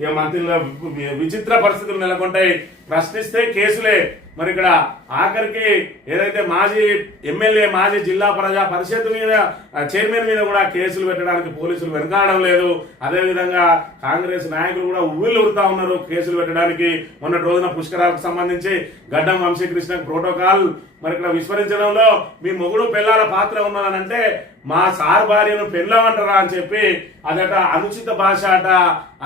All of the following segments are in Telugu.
ఇక మంత్రుల విచిత్ర పరిస్థితులు నెలకొంటాయి. ప్రశ్నిస్తే కేసులే. మరి ఇక్కడ ఆఖరికి ఏదైతే మాజీ ఎమ్మెల్యే మాజీ జిల్లా ప్రజా పరిషత్ మీద చైర్మన్ మీద కూడా కేసులు పెట్టడానికి పోలీసులు వెనకాడడం లేదు. అదేవిధంగా కాంగ్రెస్ నాయకులు కూడా ఉవ్విళ్ళు ఉడతా ఉన్నారు కేసులు పెట్టడానికి. మొన్నటి రోజున పుష్కరాలకు సంబంధించి గడ్డం వంశీకృష్ణ ప్రోటోకాల్ మరి ఇక్కడ విస్మరించడంలో మీ మొగుడు పెళ్లాల పాత్ర ఉన్నదనంటే మా సార్ భార్యను పెళ్ళమంటారా అని చెప్పి అదట అనుచిత భాష అట,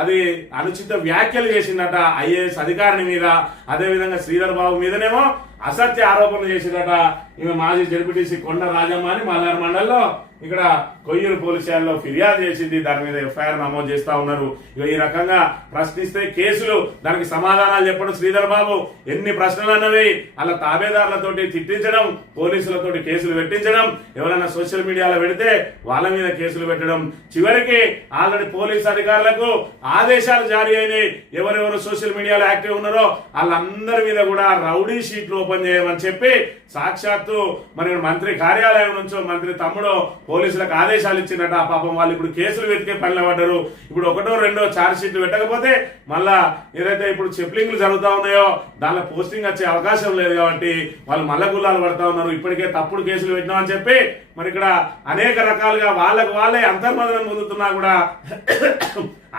అది అనుచిత వ్యాఖ్యలు చేసిందట ఐఏఎస్ అధికారిని మీద. అదేవిధంగా శ్రీధర్ బాబు మీదనేమో అసత్య ఆరోపణలు చేసిందట. ఈమె మాజీ జడ్పీటీసీ కొండ రాజమ్మ అని మాదార మండలంలో ఇక్కడ కొయ్యూరు పోలీస్ స్టేషన్లో ఫిర్యాదు చేసింది. దాని మీద ఎఫ్ఐఆర్ నమోదు చేస్తా ఉన్నారు. ఇక ఈ రకంగా ప్రశ్నిస్తే కేసులు, దానికి సమాధానాలు చెప్పడం శ్రీధర్ బాబు ఎన్ని ప్రశ్నలు అన్నవి అలా తాబేదారులతోటి తిట్టించడం, పోలీసులతోటి కేసులు పెట్టించడం, ఎవరైనా సోషల్ మీడియాలో పెడితే వాళ్ళ మీద కేసులు పెట్టడం. చివరికి ఆల్రెడీ పోలీస్ అధికారులకు ఆదేశాలు జారీ అయినాయి. ఎవరెవరు సోషల్ మీడియాలో యాక్టివ్ ఉన్నారో వాళ్ళందరి మీద కూడా రౌడీ షీట్లు ఓపెన్ చేయమని చెప్పి సాక్షాత్తు మరి మంత్రి కార్యాలయం నుంచో మంత్రి తమ్ముడు పోలీసులకు ఆదేశాలు ఇచ్చినట్ట. పాపం వాళ్ళు ఇప్పుడు కేసులు వెతికే పనిలో పడ్డారు. ఇప్పుడు ఒకటో రెండో ఛార్జ్ షీట్లు పెట్టకపోతే మళ్ళా ఏదైతే ఇప్పుడు చెప్లింగ్లు జరుగుతా ఉన్నాయో దానిలో పోస్టింగ్ వచ్చే అవకాశం లేదు కాబట్టి వాళ్ళు మల్ల గుల్లాలు పడతా ఉన్నారు. ఇప్పటికే తప్పుడు కేసులు పెట్టినామని చెప్పి మరి ఇక్కడ అనేక రకాలుగా వాళ్ళకు వాళ్ళే అంతర్మదనం పొందుతున్నా కూడా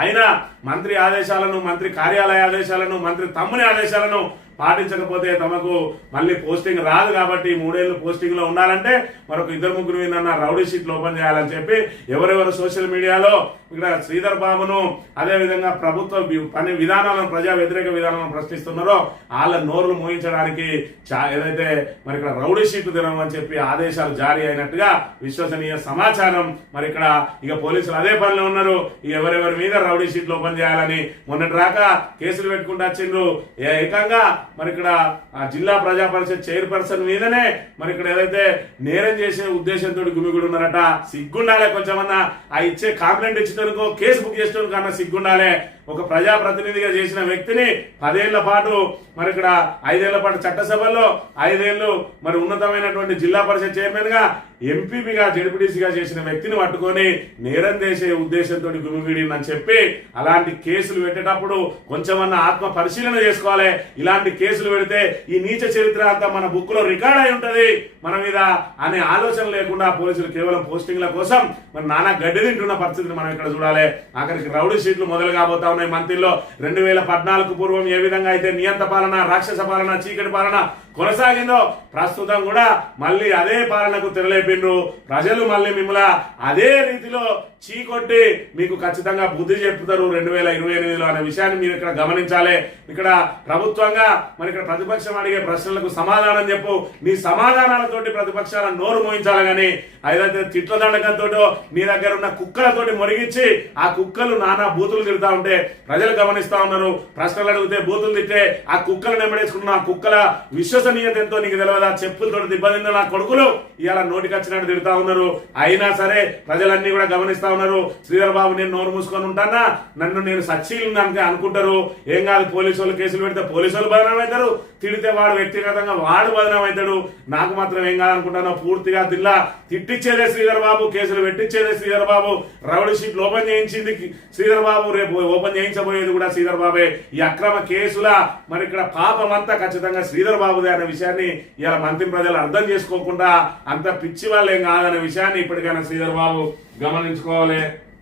అయినా మంత్రి ఆదేశాలను, మంత్రి కార్యాలయ ఆదేశాలను, మంత్రి తమ్ముని ఆదేశాలను పాటించకపోతే తమకు మళ్ళీ పోస్టింగ్ రాదు. కాబట్టి 3 ఏళ్ళు పోస్టింగ్ లో ఉండాలంటే మరొక 2-3 మీద రౌడీ షీట్లు ఓపెన్ చేయాలని చెప్పి ఎవరెవరు సోషల్ మీడియాలో ఇక్కడ శ్రీధర్ బాబును అదేవిధంగా ప్రభుత్వ పని విధానాలను, ప్రజా వ్యతిరేక విధానాలను ప్రశ్నిస్తున్నారో వాళ్ళ నోరులు మోయించడానికి ఏదైతే మరి ఇక్కడ రౌడీ షీట్లు తినమని చెప్పి ఆదేశాలు జారీ అయినట్టుగా విశ్వసనీయ సమాచారం. మరి ఇక్కడ ఇక పోలీసులు అదే పనిలో ఉన్నారు. ఇక ఎవరెవరి మీద రౌడీ షీట్లు ఓపెన్ చేయాలని మొన్నటి రాక కేసులు పెట్టుకుంటూ వచ్చిండ్రు. ఏకంగా మరి ఇక్కడ జిల్లా ప్రజా పరిషత్ చైర్పర్సన్ మీదనే మరి ఇక్కడ ఏదైతే నేరం చేసే ఉద్దేశంతో గుమిగుడు ఉన్నారట. సిగ్గుండాలే కొంచెమన్నా. ఆ ఇచ్చే కాంప్లైంట్ ఇచ్చేటనుకో కేసు బుక్ చేసేటోను కన్నా సిగ్గుండాలే. ఒక ప్రజాప్రతినిధిగా చేసిన వ్యక్తిని 10 ఏళ్ల పాటు మరి ఇక్కడ 5 ఏళ్ల పాటు చట్టసభల్లో 5 ఏళ్లు మరి ఉన్నతమైనటువంటి జిల్లా పరిషత్ చైర్మన్ గా, ఎంపీపీగా, జడ్పీటీసీగా చేసిన వ్యక్తిని పట్టుకొని నేరం చేసే ఉద్దేశంతో గుమిగిడిందని చెప్పి అలాంటి కేసులు పెట్టేటప్పుడు కొంచెమన్నా ఆత్మ పరిశీలన చేసుకోవాలి. ఇలాంటి కేసులు పెడితే ఈ నీచ చరిత్ర అంతా మన బుక్ లో రికార్డ్ అయి ఉంటది మన మీద అనే ఆలోచన లేకుండా పోలీసులు కేవలం పోస్టింగ్ల కోసం మరి నానా గడ్డి తింటున్న పరిస్థితిని మనం ఇక్కడ చూడాలి. ఆఖరికి రౌడీ షీట్లు మొదలు కాబోతా ఉన్నాయి మంత్రిలో. 2014 పూర్వం ఏ విధంగా అయితే నియంత పాలన, రాక్షస పాలన, చీకటి పాలన కొనసాగిందో ప్రస్తుతం కూడా మళ్ళీ అదే పాలనకు తెరలేపిండ్రు. ప్రజలు మళ్ళీ మిమ్మల్ని అదే రీతిలో చీకొట్టి మీకు ఖచ్చితంగా బుద్ధి చెప్తారు 2028లో అనే విషయాన్ని మీరు ఇక్కడ గమనించాలి. ఇక్కడ ప్రభుత్వంగా మరి ఇక్కడ ప్రతిపక్షం అడిగే ప్రశ్నలకు సమాధానం చెప్పు. నీ సమాధానాలతోటి ప్రతిపక్షాల నోరు మోయించాలి. కానీ ఏదైతే తిట్ల దండకంతో నీ దగ్గర ఉన్న కుక్కలతోటి మొరిగించి ఆ కుక్కలు నానా బూతులు తిడతా ఉంటే ప్రజలు గమనిస్తా ఉన్నారు. ప్రశ్నలు అడిగితే బూతులు తిట్టే ఆ కుక్కలు నెమ్మడేసుకున్న ఆ కుక్కల విశ్వసనీయత ఎంతో నీకు తెలియదా? చెప్పులతో దిబ్బతిందో నా కొడుకులు ఇలా నోటికి వచ్చినట్టు తిడతా ఉన్నారు. అయినా సరే ప్రజలన్నీ కూడా గమనిస్తా ఉన్నారు. శ్రీధర్ బాబు నేను నోరు మూసుకొని ఉంటానా, నన్ను నేను సచ్చీలుందానికి అనుకుంటారు. ఏం కాదు, పోలీసు వాళ్ళు కేసులు పెడితే పోలీసు వాళ్ళు బదనాం అవుతారు, తిడితే వాడు వ్యక్తిగతంగా వాడు బదనాం అవుతాడు. నాకు మాత్రం ఏం కాదనుకుంటానో పూర్తిగా దిల్లా తిట్టిచ్చేదే శ్రీధర్ బాబు, కేసులు పెట్టించేదే శ్రీధర్ బాబు, రౌడీ షీట్లు ఓపెన్ చేయించింది శ్రీధర్ బాబు, రేపు ఓపెన్ చేయించబోయేది కూడా శ్రీధర్ బాబే. ఈ అక్రమ కేసుల మరి ఇక్కడ పాపం అంతా ఖచ్చితంగా శ్రీధర్ బాబుదే అనే విషయాన్ని ఇలా మంత్రి ప్రజలు అర్థం చేసుకోకుండా అంత పిచ్చి వాళ్ళు ఏం కాదనే విషయాన్ని ఇప్పటికైనా శ్రీధర్ బాబు గమనించుకోవాలి.